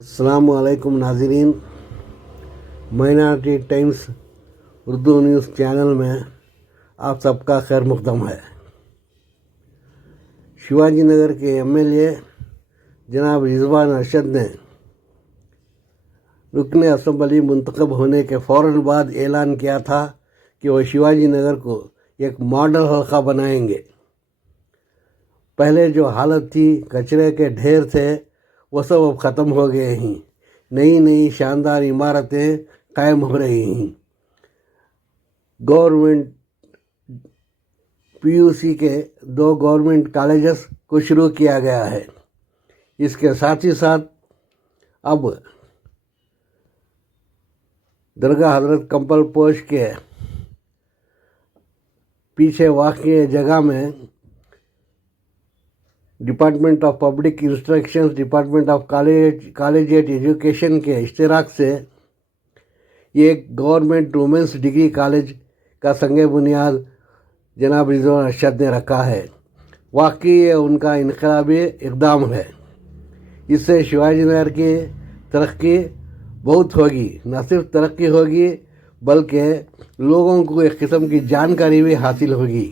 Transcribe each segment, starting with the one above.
अस्सलाम वालेकुम नाज़रीन, minority times Urdu news channel में आप सबका खैर मक़दम है। शिवाजी नगर के एमएलए जनाब रिजवान अरशद ने रुकने असम्बली मुंतखब होने के फ़ौरन बाद ऐलान किया था कि वह शिवाजी नगर को एक मॉडल हल्का बनाएंगे। पहले जो हालत थी, कचरे के ढेर थे, वो सब अब ख़त्म हो गए हैं। नई नई शानदार इमारतें कायम हो रही हैं। गवर्नमेंट पीयूसी के 2 गवर्नमेंट कॉलेजेस को शुरू किया गया है। इसके साथ ही साथ अब दरगाह हज़रत कंपल पोश के पीछे वाक़ई जगह में department of public instructions, department of collegiate education के इश्तिराक से ये एक गवर्नमेंट वुमेंस डिग्री कॉलेज का संगे बुनियाद जनाब रिजवान अरशद ने रखा है। वाकई ये उनका इनकलाबी इक़दाम है। इससे शिवाजी नगर की तरक्की बहुत होगी। न सिर्फ तरक्की होगी बल्कि लोगों को एक किस्म की जानकारी भी हासिल होगी।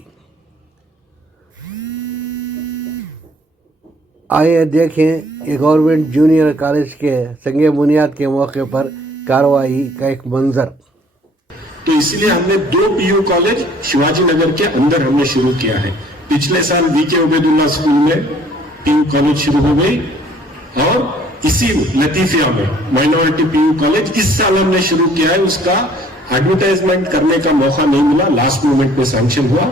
आइए देखें ये गवर्नमेंट जूनियर कॉलेज के संगे बुनियाद के मौके पर कार्रवाई का एक मंजर। तो इसलिए हमने 2 पीयू कॉलेज शिवाजी नगर के अंदर हमने शुरू किया है। पिछले साल वीके उबैदुल्ला स्कूल में पीयू कॉलेज शुरू हो गई और इसी लतीफिया में माइनॉरिटी पीयू कॉलेज इस साल हमने शुरू किया है। उसका एडवर्टाइजमेंट करने का मौका नहीं मिला, लास्ट मोमेंट में सैंक्शन हुआ।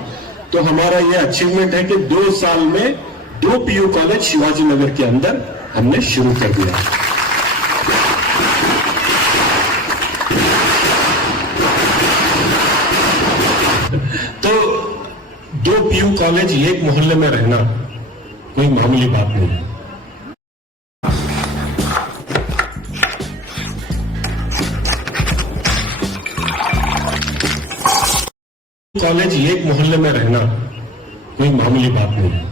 तो हमारा यह अचीवमेंट है कि 2 साल में 2 पीयू कॉलेज शिवाजी नगर के अंदर हमने शुरू कर दिया। तो 2 पीयू कॉलेज एक मोहल्ले में रहना कोई मामूली बात नहीं है। कॉलेज एक मोहल्ले में रहना कोई मामूली बात नहीं है।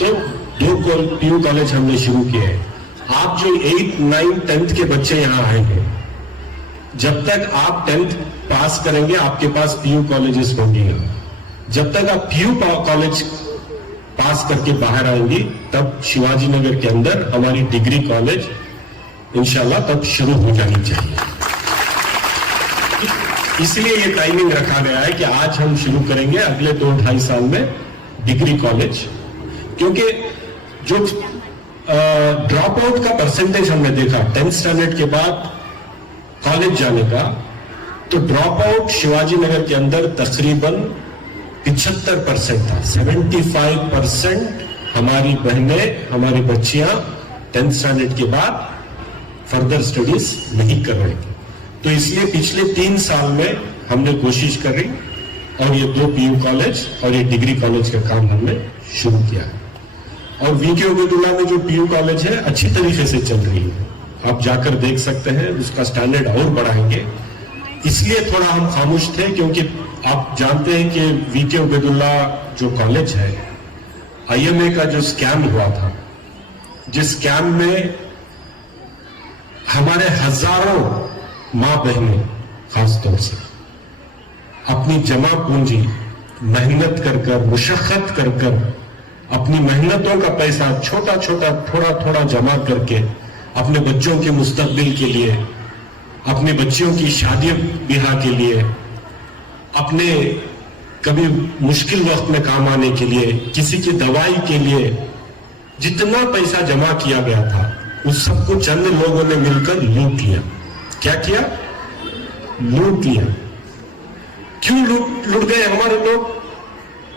तो 2 पीयू कॉलेज हमने शुरू किए हैं। आप जो 8, 9, 10th के बच्चे यहां आए हैं, जब तक आप 10th पास करेंगे आपके पास पीयू कॉलेजेस होंगे। जब तक आप पीयू कॉलेज पास करके बाहर आएंगी तब शिवाजी नगर के अंदर हमारी डिग्री कॉलेज इंशाल्लाह तब शुरू हो जानी चाहिए। इसलिए ये टाइमिंग रखा गया है कि आज हम शुरू करेंगे अगले 2-2.5 साल में डिग्री कॉलेज। क्योंकि जो ड्रॉप आउट का परसेंटेज हमने देखा 10th स्टैंडर्ड के बाद कॉलेज जाने का, तो ड्रॉप आउट शिवाजी नगर के अंदर तकरीबन 75% था। 75% हमारी बहनें, हमारी बच्चियां 10th स्टैंडर्ड के बाद फर्दर स्टडीज नहीं कर रहे थे। तो इसलिए पिछले 3 साल में हमने कोशिश करी और ये 2 पीयू कॉलेज और ये डिग्री कॉलेज का काम हमने शुरू किया है। और वीके उबैदुल्ला में जो पीयू कॉलेज है अच्छी तरीके से चल रही है, आप जाकर देख सकते हैं। उसका स्टैंडर्ड और बढ़ाएंगे। इसलिए थोड़ा हम खामोश थे क्योंकि आप जानते हैं कि वीके उबैदुल्ला जो कॉलेज है, आईएमए का जो स्कैम हुआ था, जिस स्कैम में हमारे हजारों मां बहनें खासतौर से अपनी जमा पूंजी मेहनत कर कर, मुशक्कत कर कर, अपनी मेहनतों का पैसा छोटा छोटा थोड़ा थोड़ा जमा करके अपने बच्चों के मुस्तकबिल के लिए, अपनी बच्चियों की शादी ब्याह के लिए, अपने कभी मुश्किल वक्त में काम आने के लिए, किसी की दवाई के लिए जितना पैसा जमा किया गया था उस सबको चंद लोगों ने मिलकर लूट लिया। क्या किया? लूट लिया। क्यों लूट गए हमारे लोग?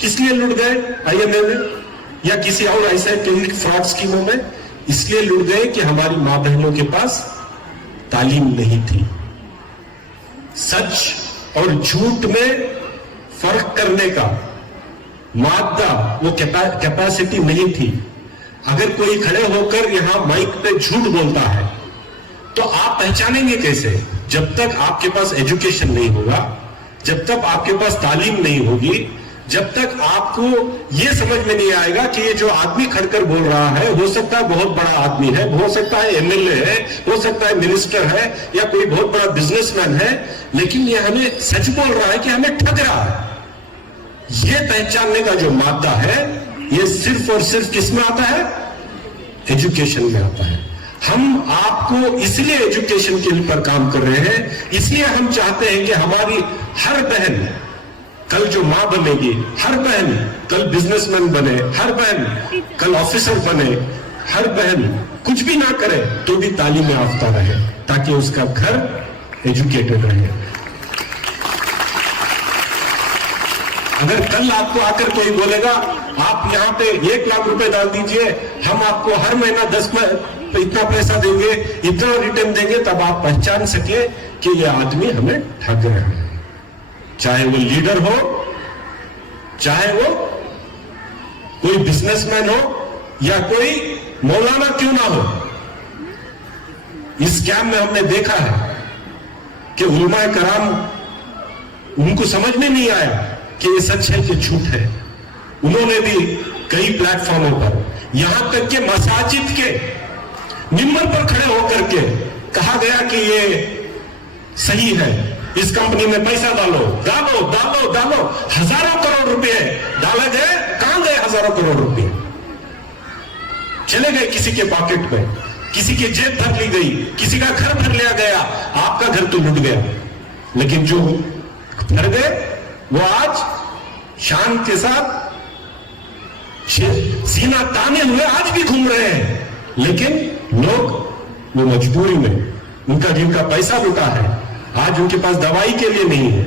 किस लिए लूट गए? आईएमए में या किसी और ऐसे फ्रॉड स्कीमों में? इसलिए लूट गए कि हमारी मां बहनों के पास तालीम नहीं थी। सच और झूठ में फर्क करने का मादा वो कैपेसिटी नहीं थी। अगर कोई खड़े होकर यहां माइक पे झूठ बोलता है तो आप पहचानेंगे कैसे? जब तक आपके पास एजुकेशन नहीं होगा, जब तक आपके पास तालीम नहीं होगी, जब तक आपको ये समझ में नहीं आएगा कि ये जो आदमी खड़कर बोल रहा है, हो सकता है बहुत बड़ा आदमी है, हो सकता है एमएलए है, हो सकता है मिनिस्टर है या कोई बहुत बड़ा बिजनेसमैन है, लेकिन ये हमें सच बोल रहा है कि हमें ठग रहा है, ये पहचानने का जो मादा है, ये सिर्फ और सिर्फ किस में आता है? एजुकेशन में आता है। हम आपको इसलिए एजुकेशन के पर काम कर रहे हैं, इसलिए हम चाहते हैं कि हमारी हर बहन कल जो मां बनेगी, हर बहन कल बिजनेसमैन बने, हर बहन कल ऑफिसर बने, हर बहन कुछ भी ना करे तो भी तालीम याफ्ता रहे, ताकि उसका घर एजुकेटेड रहे। अगर कल आपको आकर कोई बोलेगा आप यहां पे 1 लाख रुपए डाल दीजिए, हम आपको हर महीना 10 इतना पैसा देंगे, इतना रिटर्न देंगे, तब आप पहचान सके कि ये आदमी हमें ठग रहा है। चाहे वो लीडर हो, चाहे वो कोई बिजनेसमैन हो या कोई मौलाना क्यों ना हो, इस स्कैम में हमने देखा है कि उलमाए कराम, उनको समझ में नहीं आया कि ये सच है कि झूठ है। उन्होंने भी कई प्लेटफॉर्मों पर, यहां तक कि मसाजिद के मिंबर पर खड़े होकर के कहा गया कि ये सही है, इस कंपनी में पैसा डालो डालो डालो डालो, हजारों करोड़ रुपए डाले गए। कहां गए हजारों करोड़ रुपए? चले गए किसी के पॉकेट में, किसी की जेब भर ली गई, किसी का घर भर लिया गया। आपका घर तो लुट गया, लेकिन जो भर गए वो आज शान के साथ सीना ताने हुए आज भी घूम रहे हैं। लेकिन लोग वो मजबूरी में, उनका जिनका पैसा लुटा है, आज उनके पास दवाई के लिए नहीं है,